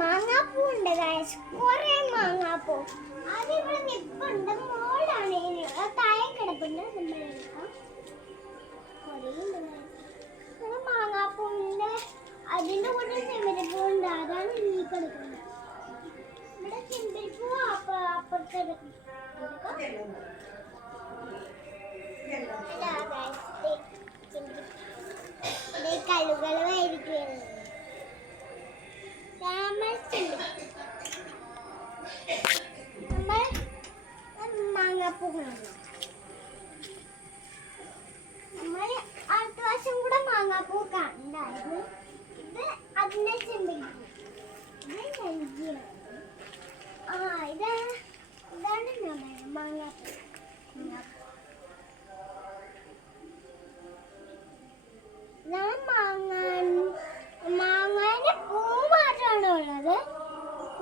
മാങ്ങാപ്പൂ ഉണ്ട് ഗൈസ്, കുറേ മാങ്ങാപ്പൂ. അതിവിടെ നിൽപ്പുണ്ട്, മോളാണ് താഴെ കിടപ്പുണ്ട്. നമ്മൾ എടുക്കാം. കുറേ മാങ്ങാപ്പൂവിൻ്റെ അതിൻ്റെ കൂടെ ചെമ്പരപ്പൂണ്ട്, അതാണ് ഈ കിടക്കുന്നത്. ഇവിടെ ചെമ്പരപ്പൂ അപ്പുറത്തെ കല്ലുകളായിരിക്കും. നമ്മൾ മാങ്ങാപ്പൂ കാണണം. നമ്മൾ അടുത്ത വർഷം കൂടെ മാങ്ങാപ്പൂ കണ്ടായിരുന്നു. ഇത് അതിന്റെ ചെമ്പരപ്പൂ, ഇതാണ് മാങ്ങാപ്പൂ. മാങ്ങാന്റെ പൂ മാത്രമാണ് ഉള്ളത്.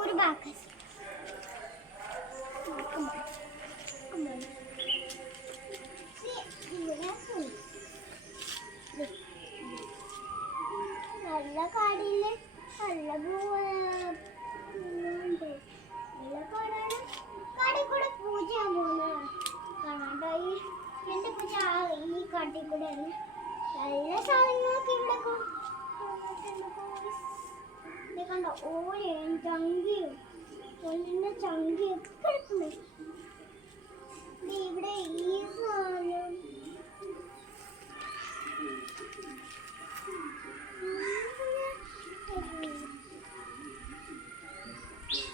ഒരു ബാക്കസ് നല്ല കാടില് നല്ല കാടിൽ കൂടെ പൂജ ചെയ്യാൻ പോകുന്ന കാണാണ്ടോ. എന്റെ പൂജ ഈ കാട്ടിൽ കൂടെയാണ്. നല്ല സാധനങ്ങളൊക്കെ ഇവിടെ കണ്ടോ. ഓരോ ചങ്കിയും ചങ്കിയൊക്കെ കിടക്കുന്നത്.